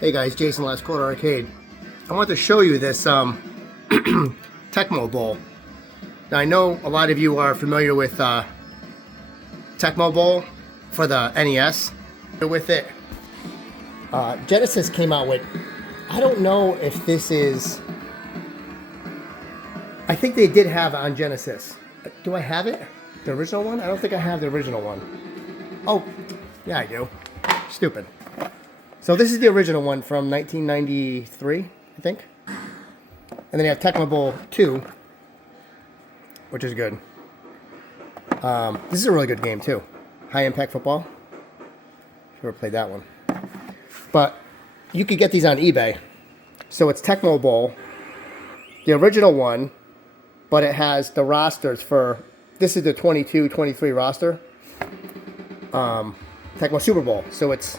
Hey guys, Jason Last Quarter Arcade. I want to show you this Tecmo Bowl. Now I know a lot of you are familiar with Tecmo Bowl for the NES. With it, Genesis came out with, I don't know if this is, I think they did have on Genesis. Do I have it? The original one? I don't think I have the original one. Oh, yeah I do. Stupid. So this is the original one from 1993, I think. And then you have Tecmo Bowl 2, which is good. This is a really good game too. High Impact Football. If you ever played that one. But you could get these on eBay. So it's Tecmo Bowl, the original one, but it has the rosters for, this is the 22-23 roster. Tecmo Super Bowl. So it's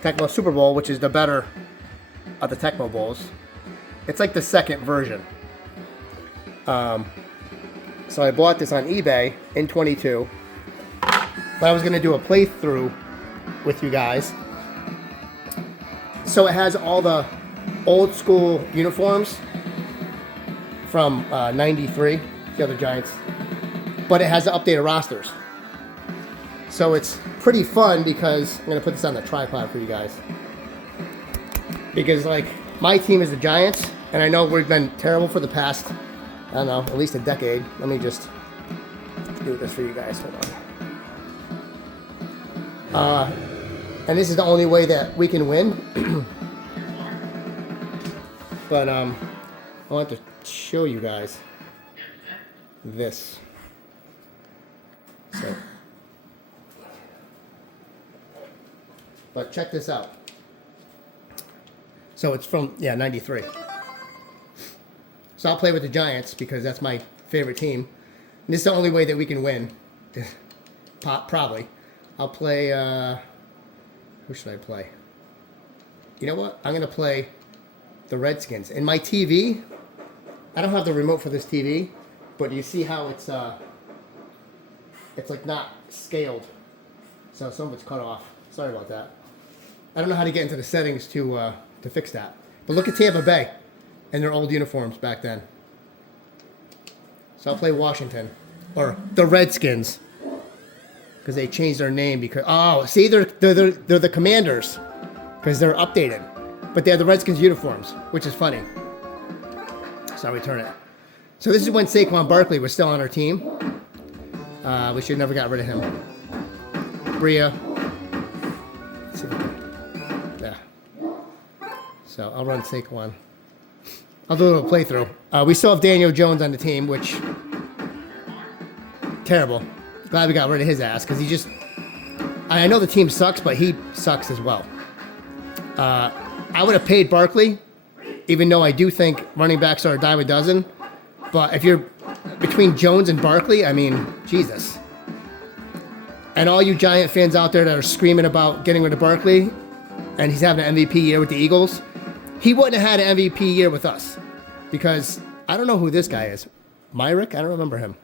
Tecmo Super Bowl, which is the better of the Tecmo Bowls. It's like the second version. So I bought this on eBay in 22. But I was going to do a playthrough with you guys. So it has all the old school uniforms from 93, the other Giants. But it has the updated rosters. So it's pretty fun because I'm going to put this on the tripod for you guys. Because like my team is the Giants, and I know we've been terrible for the past, I don't know, at least a decade. Let me just do this for you guys. Hold on. And this is the only way that we can win. But I want to show you guys this. So. But check this out. So it's from, 93. So I'll play with the Giants because that's my favorite team. And this is the only way that we can win. Probably. I'll play, who should I play? You know what? I'm going to play the Redskins. And my TV, I don't have the remote for this TV, but you see how it's like not scaled. So some of it's cut off. Sorry about that. I don't know how to get into the settings to fix that. But look at Tampa Bay and their old uniforms back then. So I'll play Washington. Or the Redskins. Because they changed their name because... Oh, see, they're the Commanders. Because they're updated. But they have the Redskins uniforms, which is funny. So I'll return it. So this is when Saquon Barkley was still on our team. We should never got rid of him. Bria. Yeah. So I'll run Saquon. I'll do a little playthrough. We still have Daniel Jones on the team, which... Terrible. Glad we got rid of his ass, because he just... I know the team sucks, but he sucks as well. I would have paid Barkley, even though I do think running backs are a dime a dozen. But if you're between Jones and Barkley, I mean, Jesus. And all you Giant fans out there that are screaming about getting rid of Barkley, and he's having an MVP year with the Eagles, he wouldn't have had an MVP year with us. Because I don't know who this guy is. Myrick? I don't remember him.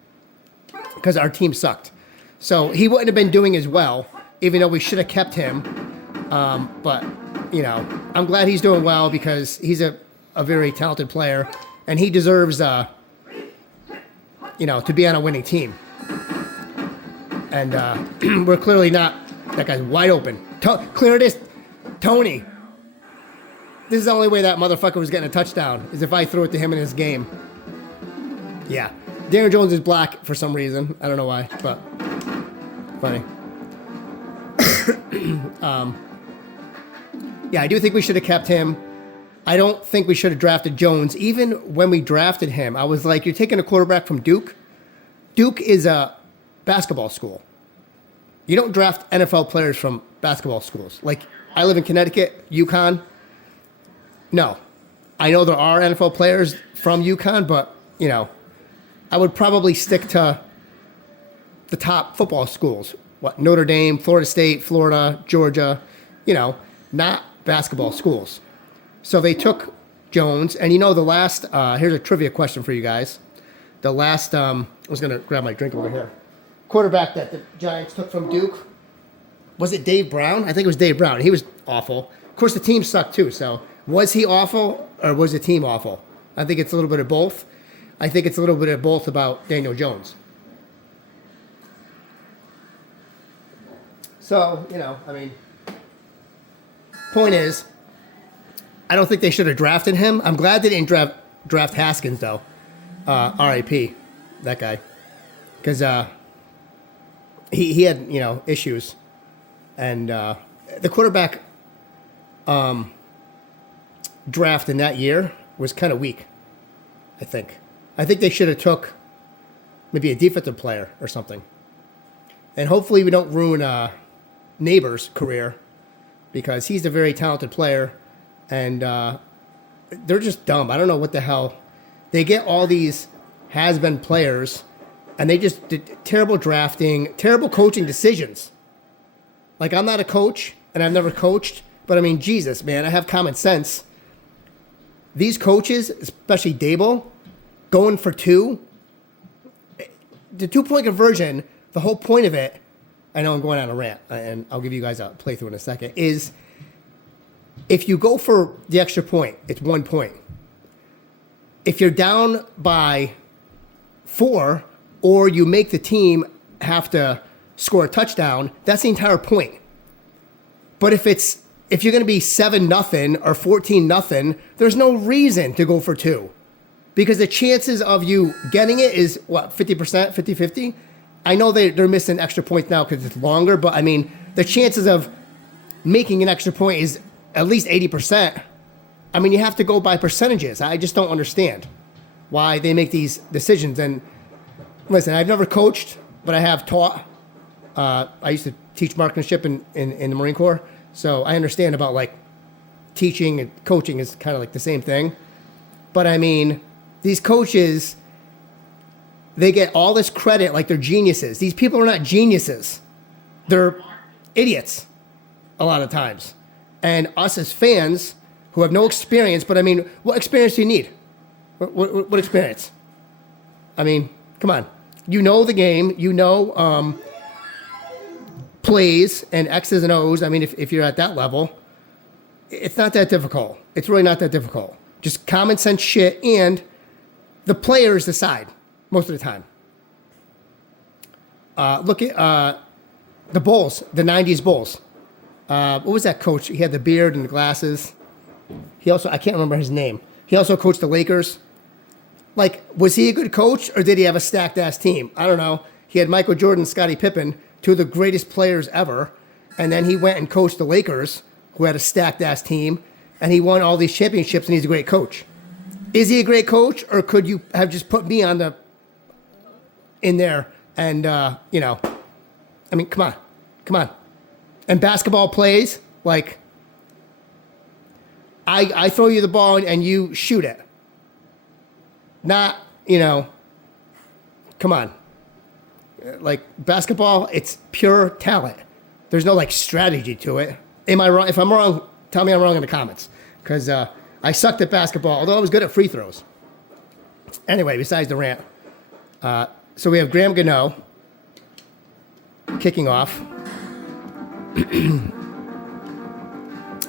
Because our team sucked. So he wouldn't have been doing as well, even though we should have kept him. But, you know, I'm glad he's doing well because he's a very talented player. And he deserves, you know, to be on a winning team. And we're clearly not. That guy's wide open. Clear this. Tony. This is the only way that motherfucker was getting a touchdown, is if I threw it to him in his game. Yeah. Daniel Jones is black for some reason. I don't know why, but funny. Yeah, I do think we should have kept him. I don't think we should have drafted Jones. Even when we drafted him, I was like, you're taking a quarterback from Duke? Duke is a basketball school. You don't draft NFL players from basketball schools. Like, I live in Connecticut, UConn. No. I know there are NFL players from UConn, but, you know, I would probably stick to the top football schools. What, Notre Dame, Florida State, Florida, Georgia, you know, not basketball schools. So they took Jones, and you know the last, here's a trivia question for you guys. The last, I was going to grab my drink over here. Quarterback that the Giants took from Duke, was it Dave Brown? I think it was Dave Brown. He was awful. Of course, the team sucked too. So was he awful or was the team awful? I think it's a little bit of both. I think it's a little bit of both about Daniel Jones. So, I mean, point is, I don't think they should have drafted him. I'm glad they didn't draft Haskins, though. R.I.P. That guy. Because he had, issues. And the quarterback draft in that year was kind of weak, I think. I think they should have took maybe a defensive player or something. And hopefully we don't ruin Neighbor's career because he's a very talented player. And they're just dumb. I don't know what the hell. They get all these has-been players, and they just did terrible drafting, terrible coaching decisions. Like, I'm not a coach, and I've never coached, but I mean, Jesus, man, I have common sense. These coaches, especially Dable, going for 2, the 2-point conversion, the whole point of it, I know I'm going on a rant, and I'll give you guys a playthrough in a second, is if you go for the extra point, it's 1 point. If you're down by 4, or you make the team have to score a touchdown, that's the entire point. But if you're going to be 7-0 or 14-0, there's no reason to go for 2. Because the chances of you getting it is, 50%, 50-50? I know they're missing extra points now because it's longer, but I mean, the chances of making an extra point is at least 80%. I mean, you have to go by percentages. I just don't understand why they make these decisions. And listen, I've never coached, but I have taught. I used to teach marksmanship in the Marine Corps, so I understand about like teaching and coaching is kind of like the same thing. But I mean, these coaches, they get all this credit like they're geniuses. These people are not geniuses. They're idiots a lot of times. And us as fans who have no experience, but I mean, what experience do you need? What experience? I mean, come on. You know the game. You know plays and X's and O's. I mean, if you're at that level, it's not that difficult. It's really not that difficult. Just common sense shit, and the players decide most of the time. Look at the Bulls, the 90s Bulls. What was that coach? He had the beard and the glasses. He also, I can't remember his name. He also coached the Lakers. Like, was he a good coach or did he have a stacked ass team? I don't know. He had Michael Jordan and Scottie Pippen, 2 of the greatest players ever. And then he went and coached the Lakers, who had a stacked ass team. And he won all these championships and he's a great coach. Is he a great coach or could you have just put me in there and, I mean, come on. And basketball plays, like, I throw you the ball and you shoot it. Not, come on. Like, basketball, it's pure talent. There's no, like, strategy to it. Am I wrong? If I'm wrong, tell me I'm wrong in the comments. Because I sucked at basketball, although I was good at free throws. Anyway, besides the rant. So we have Graham Gano kicking off.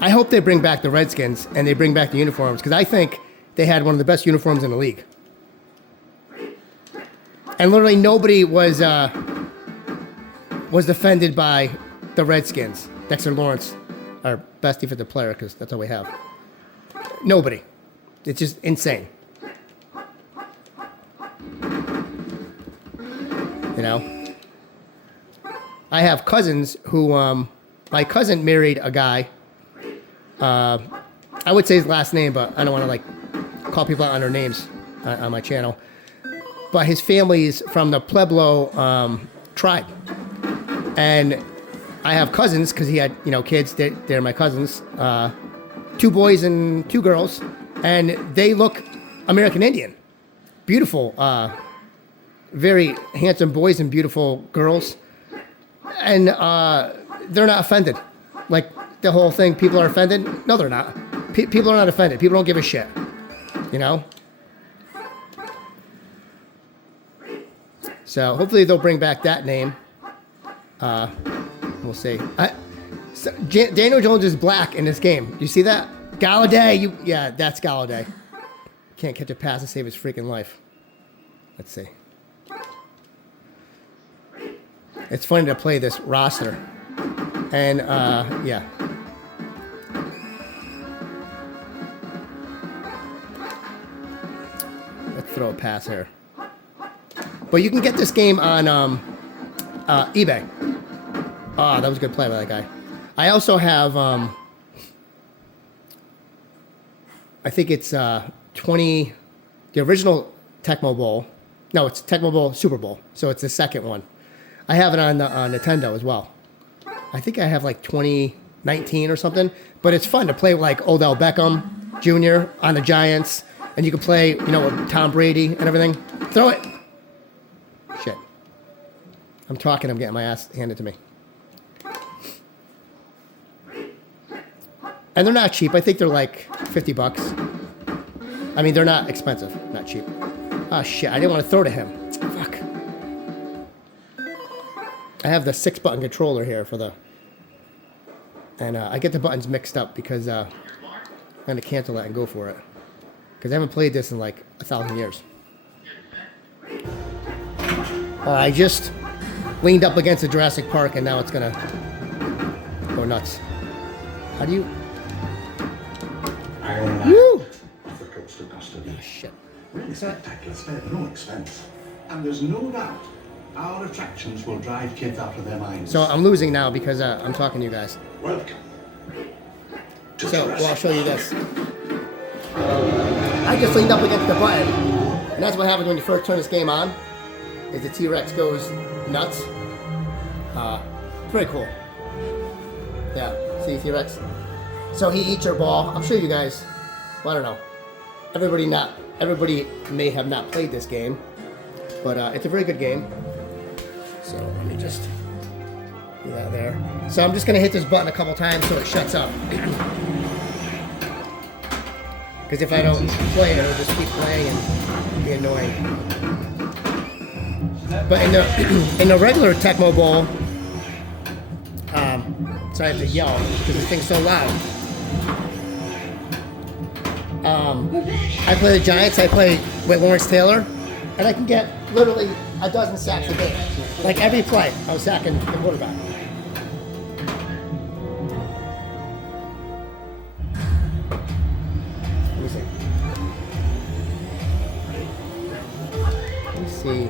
I hope they bring back the Redskins and they bring back the uniforms because I think they had one of the best uniforms in the league. And literally nobody was defended by the Redskins. Dexter Lawrence, our best defensive player, because that's all we have. Nobody. It's just insane. I have cousins who, my cousin married a guy. I would say his last name, but I don't want to like call people out on their names on my channel. But his family's from the Pueblo tribe, and I have cousins because he had kids. They're my cousins, 2 boys and 2 girls, and they look American Indian, beautiful, very handsome boys and beautiful girls, and they're not offended. Like the whole thing, people are offended. No, they're not. People are not offended. People don't give a shit. So hopefully they'll bring back that name. We'll see. So, Daniel Jones is black in this game. You see that? Galladay, yeah, that's Galladay. Can't catch a pass to save his freaking life. Let's see. It's funny to play this roster. And, yeah. Let's throw a pass here. But you can get this game on eBay. Oh, that was a good play by that guy. I also have, I think it's 20, the original Tecmo Bowl. No, it's Tecmo Bowl Super Bowl. So it's the second one. I have it on the Nintendo as well. I think I have like 2019 or something. But it's fun to play with like Odell Beckham Jr. on the Giants. And you can play, you know, with Tom Brady and everything. Throw it. Shit. I'm talking, I'm getting my ass handed to me. And they're not cheap. I think they're like $50. I mean, they're not expensive. Not cheap. Oh, shit. I didn't want to throw to him. Fuck. I have the 6-button controller here for the... And I get the buttons mixed up because I'm going to cancel that and go for it. Because I haven't played this in like 1,000 years. I just leaned up against the Jurassic Park and now it's going to go nuts. How do you... Woo! Oh, shit. Really spectacular, spared no expense. And there's no doubt our attractions will drive kids out of their minds. So I'm losing now because I'm talking to you guys. Welcome. So, well, I'll show you this. I just leaned up against the button, and that's what happens when you first turn this game on, is the T-Rex goes nuts. Pretty cool. Yeah, see T-Rex? So he eats your ball. I'll show you guys. Well, I don't know. Everybody may have not played this game, but it's a very good game. So let me just do that there. So I'm just gonna hit this button a couple times so it shuts up. Because if I don't play it, it'll just keep playing and be annoying. But in the regular Tecmo Bowl, sorry I have to yell because this thing's so loud. I play the Giants, I play with Lawrence Taylor, and I can get literally a dozen sacks a day. Like every play, I was sacking the quarterback. Let me see.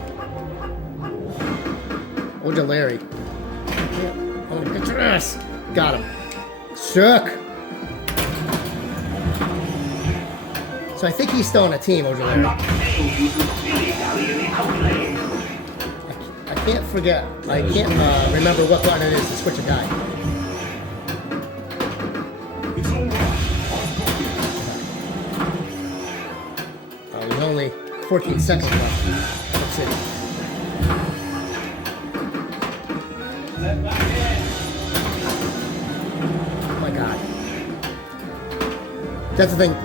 Oja Larry. Oh, get your ass. Got him. Shook. So I think he's still on a team, Oja Larry. I can't forget. I can't remember what button it is to switch a guy. There's only 14 seconds left. Let's see. Oh my god. That's the thing.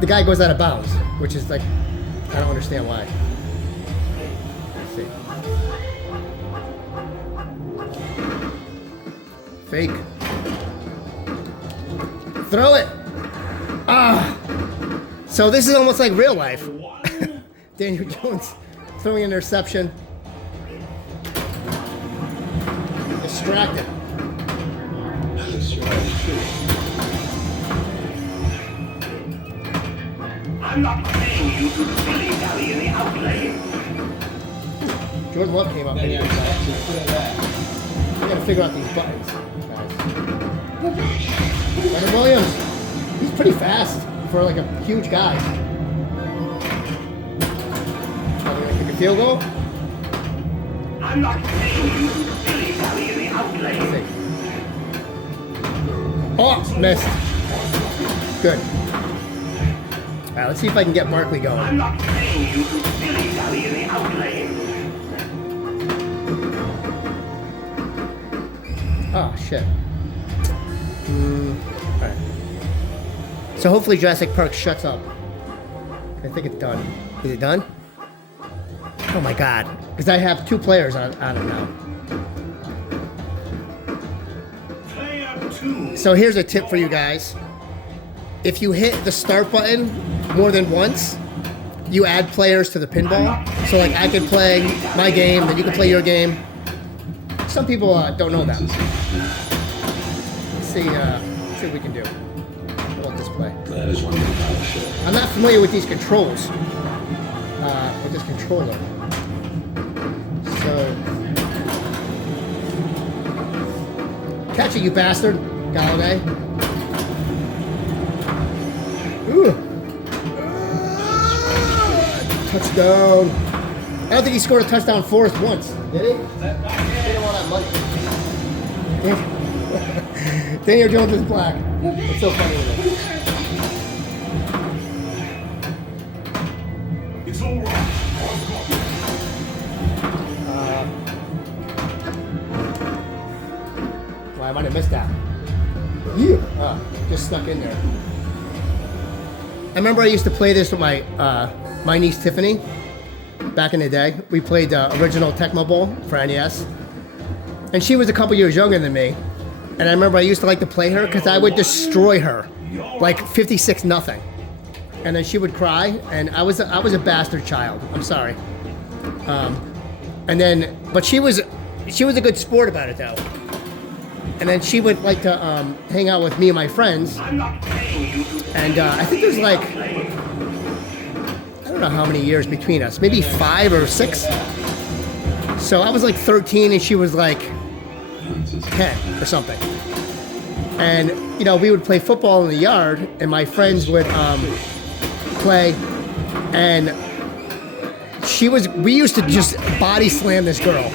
The guy goes out of bounds, which is like, I don't understand why. Let's see. Fake. Throw it. Ah. So this is almost like real life. Daniel Jones throwing an interception. Distracted. I'm not paying you to dilly-dally in the outlay. Jordan Love came up. We gotta figure out these buttons, guys. Leonard Williams. He's pretty fast for like a huge guy. Are we gonna kick a field goal? I'm not paying you to dilly-dally in the outlay. Oh, missed. Good. All right, let's see if I can get Barkley going. I'm not paying you to dilly-dally in the outlay. Oh, shit. All right. So hopefully Jurassic Park shuts up. I think it's done. Is it done? Oh my god. Because I have 2 players on it now. So here's a tip for you guys. If you hit the start button more than once, you add players to the pinball. So like I could play my game, then you can play your game. Some people don't know that. Let's see what we can do. What display? That is one of show. I'm not familiar with these controls. With this controller. So catch it, you bastard, Galladay. Ooh. Touchdown. I don't think he scored a touchdown for us once. Did he? He didn't want that money. Daniel Jones is black. It's so funny with it. It's all right. Well, I might have missed that. Yeah. Just stuck in there. I remember I used to play this with my niece Tiffany back in the day. We played the original Tecmo Bowl for NES. And she was a couple years younger than me. And I remember I used to like to play her because I would destroy her. Like 56-0. And then she would cry, and I was a bastard child. I'm sorry. But she was a good sport about it though. And then she would like to hang out with me and my friends. I'm not paying you to And I think there's like, I don't know how many years between us, maybe 5 or 6. So I was like 13 and she was like 10 or something. And, you know, we would play football in the yard and my friends would play. And we used to just body slam this girl,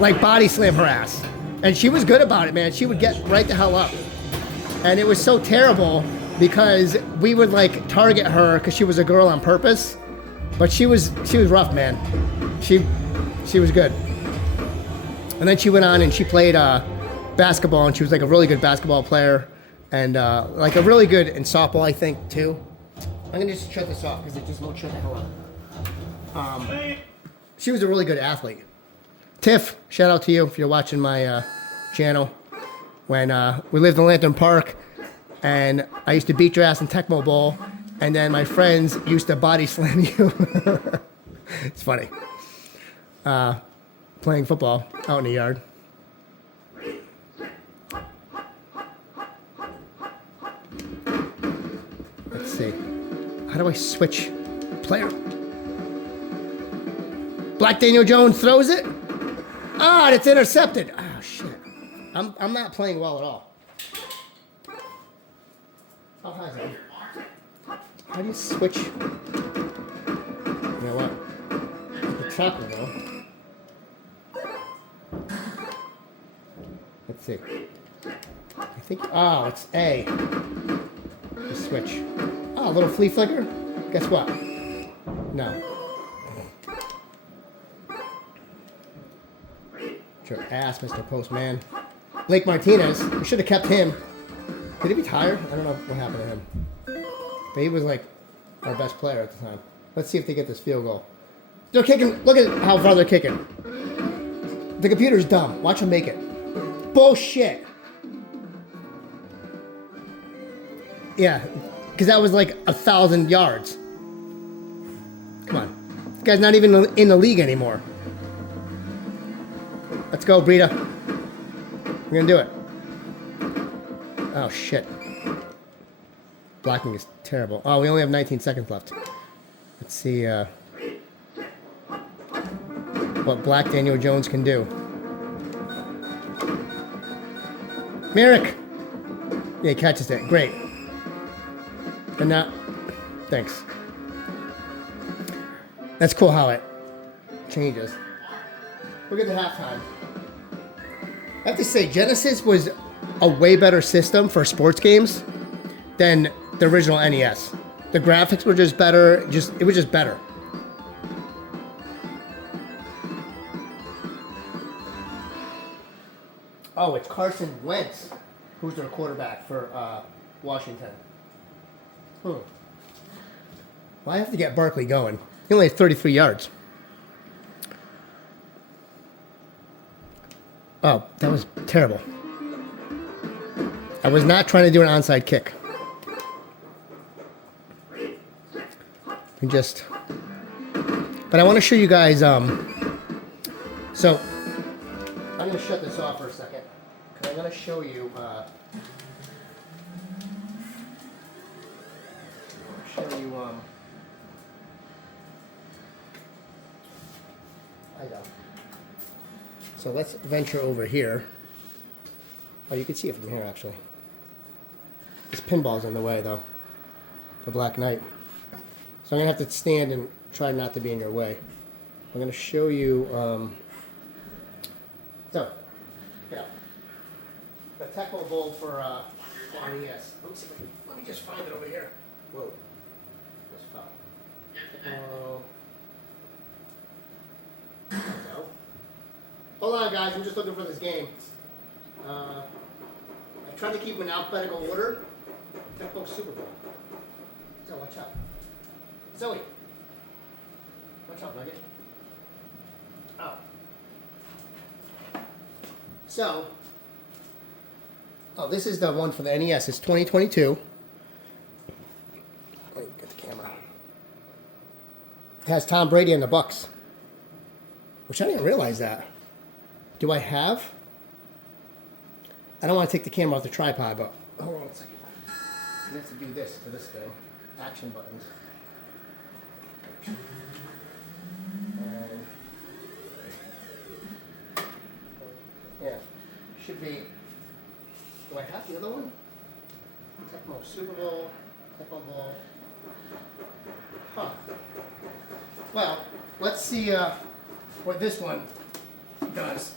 like body slam her ass. And she was good about it, man. She would get right the hell up. And it was so terrible because we would like target her because she was a girl on purpose. But she was rough, man. She was good. And then she went on and she played basketball, and she was like a really good basketball player, and like a really good in softball, I think, too. I'm gonna just shut this off because it just won't shut the hell up. She was a really good athlete. Tiff, shout out to you if you're watching my channel. When we lived in Lantern Park, and I used to beat your ass in Tecmo Bowl, and then my friends used to body slam you. It's funny. Playing football out in the yard. Let's see. How do I switch player? Black Daniel Jones throws it. Ah, it's intercepted. Oh shit. I'm not playing well at all. How high is that? How do you switch? You know what? The tracker though. Let's see. I think. Oh, it's A. The switch. Oh, a little flea flicker. Guess what? No. Your ass, Mr. Postman. Blake Martinez. We should have kept him. Did he retire? I don't know what happened to him. But he was like our best player at the time. Let's see if they get this field goal. They're kicking. Look at how far they're kicking. The computer's dumb. Watch them make it. Bullshit. Yeah, because that was like 1,000 yards. Come on. This guy's not even in the league anymore. Let's go, Brita. We're gonna do it. Oh, shit. Blocking is terrible. Oh, we only have 19 seconds left. Let's see what Black Daniel Jones can do. Merrick! Yeah, he catches it. Great. But now, thanks. That's cool how it changes. Look at the halftime. I have to say, Genesis was a way better system for sports games than the original NES. The graphics were just better. It was just better. Oh, it's Carson Wentz who's their quarterback for Washington. Well, I have to get Barkley going. He only has 33 yards. Oh, that was terrible. I was not trying to do an onside kick. But I want to show you guys, so I'm going to shut this off for a second, because I'm going to show you, I know. So let's venture over here. Oh, you can see it from here, actually. This pinball's in the way, though. The Black Knight. So I'm going to have to stand and try not to be in your way. I'm going to show you, so, yeah. The Tecmo Bowl for NES. Let me just find it over here. Whoa. This fell. Tecmo. No. Hold on, guys. I'm just looking for this game. I tried to keep them in alphabetical order. Tecmo Super Bowl. So watch out. Zoe. Watch out, Nugget. Oh. So. Oh, this is the one for the NES. It's 2022. Let me get the camera. It has Tom Brady and the Bucks. Which I didn't realize that. Do I have? I don't want to take the camera off the tripod, but hold on a second. I have to do this for this thing. Action buttons. And yeah, should be. Do I have the other one? Tecmo Super Bowl, Tecmo Bowl. Huh. Well, let's see what this one does.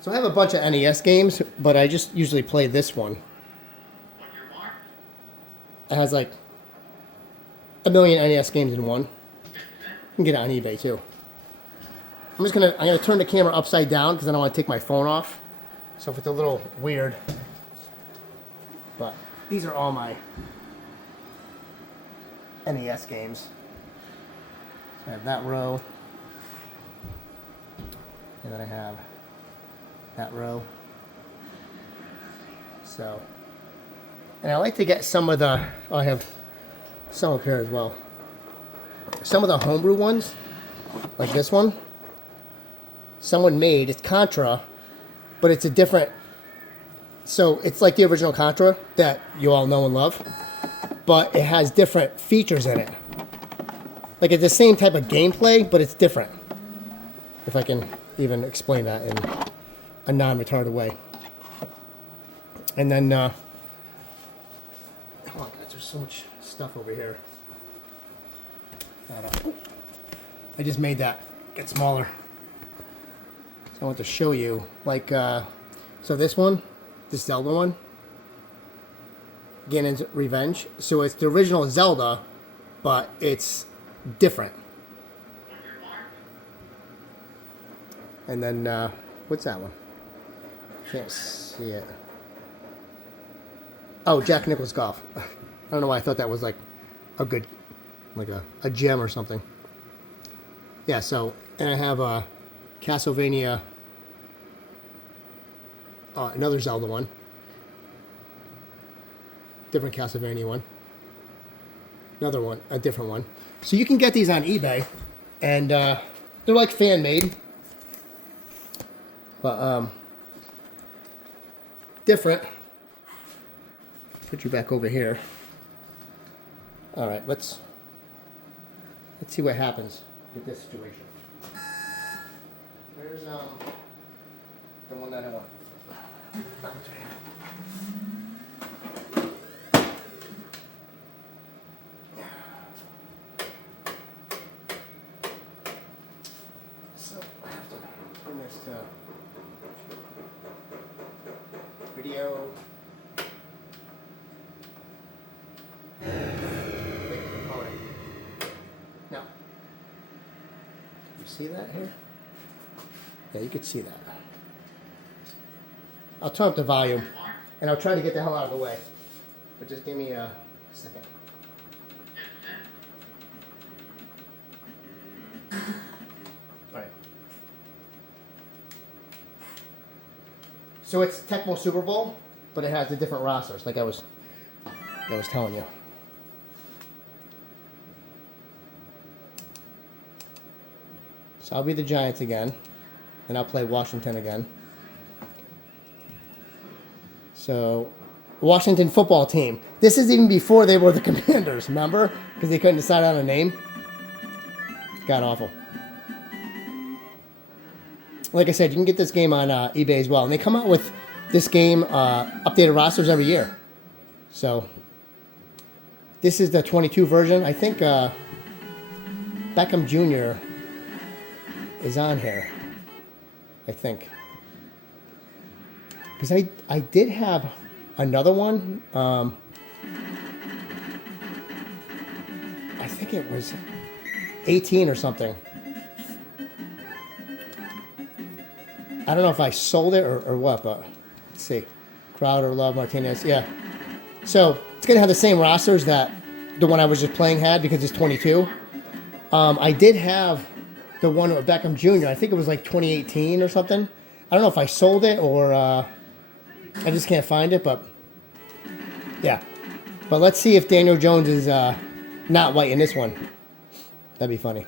So I have a bunch of NES games, but I just usually play this one. It has like a million NES games in one. You can get it on eBay too. I'm gonna turn the camera upside down because I don't want to take my phone off. So if it's a little weird, but these are all my NES games. So I have that row, and then I have that row. So, and I like to get some of the, I have some up here as well. Some of the homebrew ones, like this one, someone made, it's Contra, but it's a different, so it's like the original Contra that you all know and love, but it has different features in it. Like it's the same type of gameplay, but it's different. If I can even explain that in a non-retarded way. And then, oh God, there's so much stuff over here. I just made that get smaller. So I want to show you, like, so this one, this Zelda one, Ganon's Revenge. So it's the original Zelda, but it's different. And then, what's that one? Can't see it. Oh, Jack Nicklaus Golf. I don't know why I thought that was like a good, like a gem or something. Yeah, so, and I have a Castlevania, another Zelda one. Different Castlevania one. Another one, a different one. So you can get these on eBay, and they're like fan made. But, different. Put you back over here. All right, let's see what happens with this situation. There's the one that I want. So I have to bring this to video. Now, you see that here? Yeah, you can see that. I'll turn up the volume, and I'll try to get the hell out of the way. But just give me a second. All right. So it's Tecmo Super Bowl, but it has the different rosters, like I was telling you. So I'll be the Giants again, and I'll play Washington again. So, Washington football team. This is even before they were the Commanders, remember? Because they couldn't decide on a name. God awful. Like I said, you can get this game on eBay as well. And they come out with this game updated rosters every year. So, this is the 22 version. I think Beckham Jr. is on here. I think. Because I did have another one. I think it was 18 or something. I don't know if I sold it or what, but let's see. Crowder, Love, Martinez, yeah. So it's going to have the same rosters that the one I was just playing had because it's 22. I did have the one with Beckham Jr. I think it was like 2018 or something. I don't know if I sold it or I just can't find it, but yeah. But let's see if Daniel Jones is not white in this one. That'd be funny.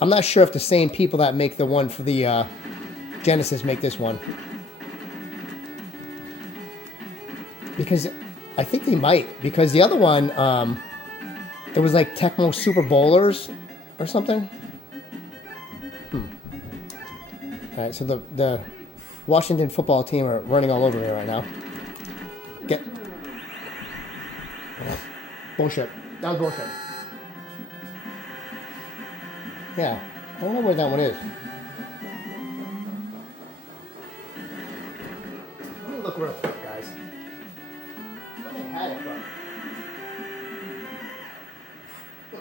I'm not sure if the same people that make the one for the Genesis make this one. Because I think they might. Because the other one, it was like Tecmo Super Bowlers or something. All right, so the Washington football team are running all over me right now. Bullshit. That was bullshit. Yeah, I don't know where that one is. Let me look real quick, guys. I thought I had it, but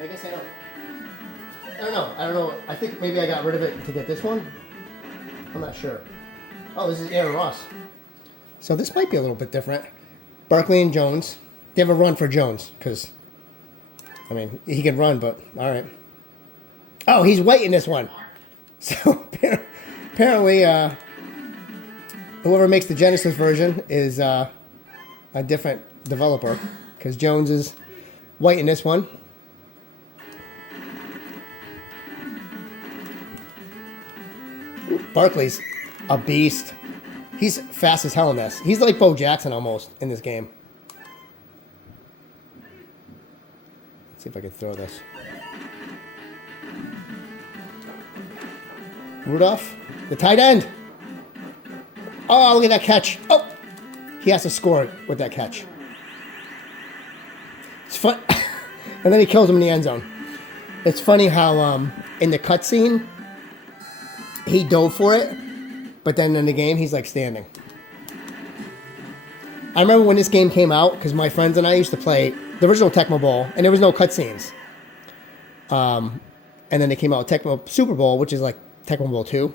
I guess I don't. I don't know. I think maybe I got rid of it to get this one. I'm not sure. Oh, this is Aaron Ross. So this might be a little bit different. Barkley and Jones. They have a run for Jones because, I mean, he can run, but all right. Oh, he's white in this one. So apparently, whoever makes the Genesis version is a different developer because Jones is white in this one. Barkley's a beast. He's fast as hell in this. He's like Bo Jackson almost in this game. Let's see if I can throw this. Rudolph, the tight end. Oh, look at that catch. Oh, he has to score with that catch. It's fun. And then he kills him in the end zone. It's funny how in the cutscene, he dove for it, but then in the game, he's like standing. I remember when this game came out, because my friends and I used to play the original Tecmo Bowl, and there was no cutscenes. And then they came out with Tecmo Super Bowl, which is like Tecmo Bowl 2.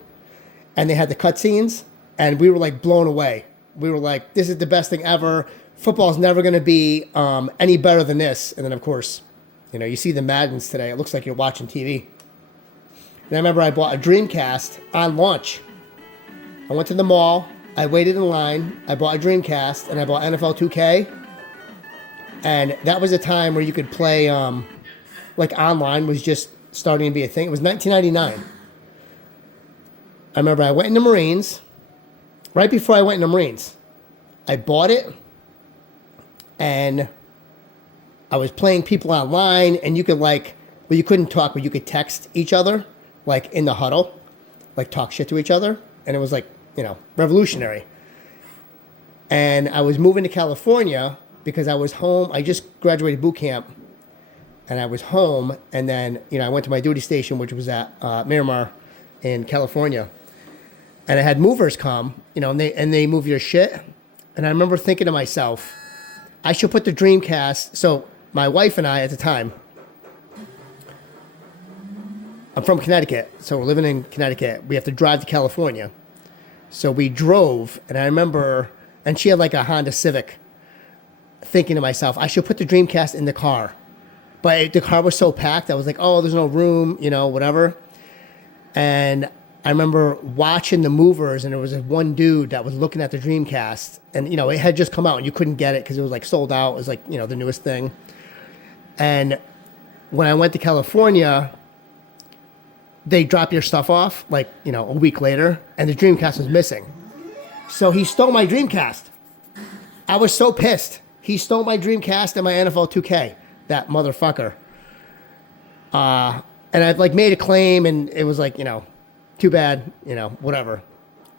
And they had the cutscenes, and we were like blown away. We were like, this is the best thing ever. Football's never going to be any better than this. And then, of course, you know, you see the Maddens today. It looks like you're watching TV. And I remember I bought a Dreamcast on launch. I went to the mall. I waited in line. I bought a Dreamcast, and I bought NFL 2K. And that was a time where you could play, like online was just starting to be a thing. It was 1999. I remember I went into Marines. Right before I went into Marines, I bought it, and I was playing people online, and you could like, well, you couldn't talk, but you could text each other, like in the huddle, like talk shit to each other, and it was like, you know, revolutionary. And I was moving to California because I was home. I just graduated boot camp, and I was home, and then, you know, I went to my duty station, which was at Miramar in California. And I had movers come, you know, and they move your shit. And I remember thinking to myself, I should put the Dreamcast. So my wife and I at the time, I'm from Connecticut, so we're living in Connecticut. We have to drive to California. So we drove, and I remember, and she had like a Honda Civic, thinking to myself, I should put the Dreamcast in the car. But the car was so packed, I was like, oh, there's no room, you know, whatever. And I remember watching the movers, and there was this one dude that was looking at the Dreamcast, and you know it had just come out, and you couldn't get it because it was like sold out. It was like, you know, the newest thing. And when I went to California, they drop your stuff off like, you know, a week later, and the Dreamcast was missing. So he stole my Dreamcast. I was so pissed. He stole my Dreamcast and my NFL 2K. That motherfucker. And I'd like made a claim, and it was like, you know, too bad, you know, whatever.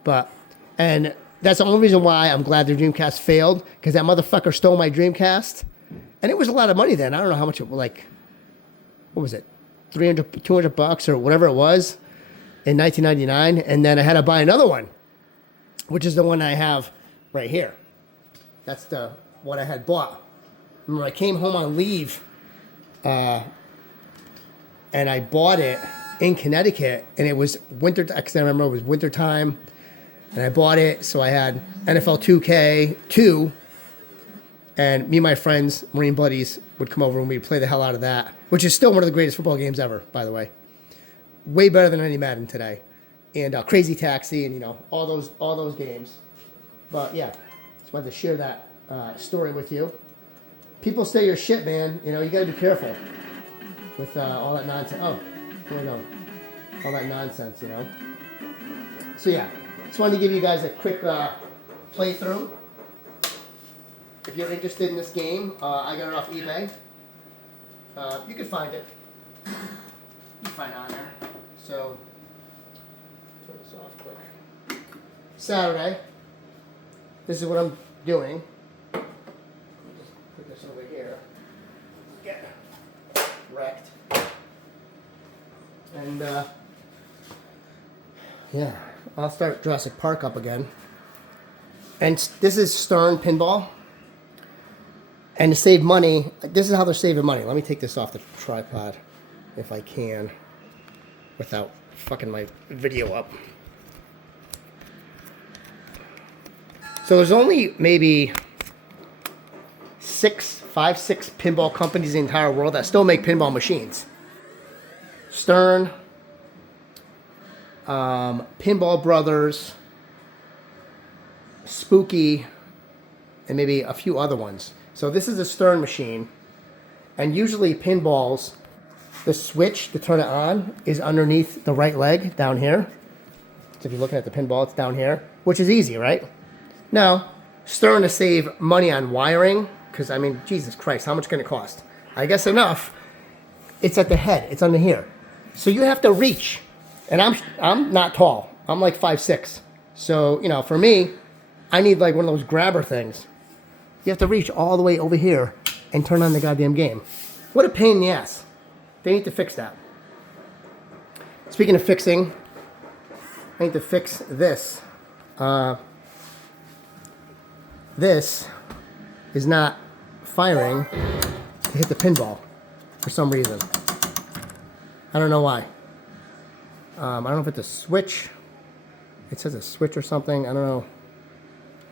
But, and that's the only reason why I'm glad the Dreamcast failed, because that motherfucker stole my Dreamcast. And it was a lot of money then. I don't know how much it was, like, what was it? 300, 200 bucks or whatever it was in 1999. And then I had to buy another one, which is the one I have right here. That's the one I had bought. Remember, I came home on leave, and I bought it in Connecticut, and it was winter. Because I remember it was winter time, and I bought it. So I had NFL 2K2, and me and my friends, Marine buddies, would come over and we'd play the hell out of that, which is still one of the greatest football games ever, by the way. Way better than any Madden today, and Crazy Taxi, and you know all those games. But yeah, just wanted to share that story with you. People steal your shit, man. You know, you got to be careful with all that nonsense. Oh, here we go. All that nonsense, you know. So yeah, just wanted to give you guys a quick playthrough. If you're interested in this game, I got it off eBay. You can find it. You can find it on there. So, turn this off quick. Saturday. This is what I'm doing. Let me just put this over here. Get wrecked. And, yeah, I'll start Jurassic Park up again. And this is Stern Pinball. And to save money, this is how they're saving money. Let me take this off the tripod if I can without fucking my video up. So there's only maybe 6 pinball companies in the entire world that still make pinball machines. Stern, Pinball Brothers, Spooky, and maybe a few other ones. So this is a Stern machine, and usually pinballs, the switch to turn it on is underneath the right leg down here. So if you're looking at the pinball, it's down here, which is easy, right? Now, Stern to save money on wiring, because I mean, Jesus Christ, how much can it cost? I guess enough. It's at the head. It's under here. So you have to reach, and I'm not tall. I'm like 5'6". So you know, for me, I need like one of those grabber things. You have to reach all the way over here and turn on the goddamn game. What a pain in the ass. They need to fix that. Speaking of fixing, I need to fix this. This is not firing to hit the pinball for some reason. I don't know why. I don't know if it's a switch. It says a switch or something. I don't know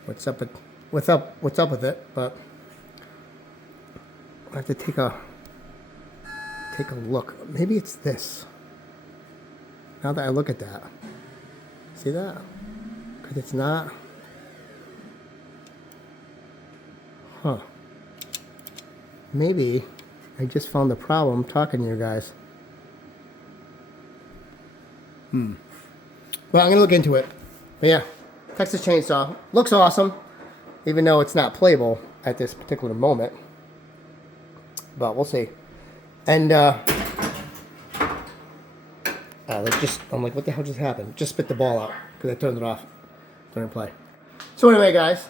what's up with it, but I have to take a look. Maybe it's this. Now that I look at that, see that? Because it's not. Huh. Maybe I just found the problem talking to you guys. Well, I'm gonna look into it. But yeah, Texas Chainsaw looks awesome, even though it's not playable at this particular moment. But we'll see. And I'm like, what the hell just happened? Just spit the ball out because I turned it off during play. So anyway, guys,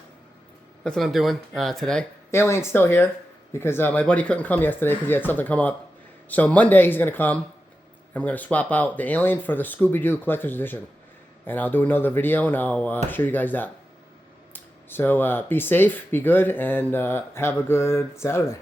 that's what I'm doing today. Alien's still here because my buddy couldn't come yesterday because he had something come up. So Monday he's gonna come, and we're gonna swap out the Alien for the Scooby-Doo Collector's Edition. And I'll do another video and I'll show you guys that. So be safe, be good, and have a good Saturday.